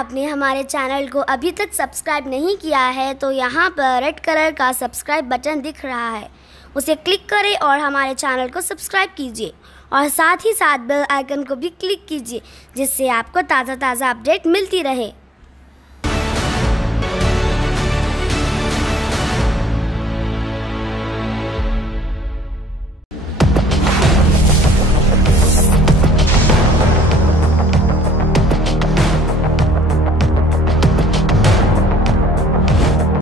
आपने हमारे चैनल को अभी तक सब्सक्राइब नहीं किया है तो यहाँ पर रेड कलर का सब्सक्राइब बटन दिख रहा है, उसे क्लिक करें और हमारे चैनल को सब्सक्राइब कीजिए और साथ ही साथ बेल आइकन को भी क्लिक कीजिए जिससे आपको ताज़ा अपडेट मिलती रहे।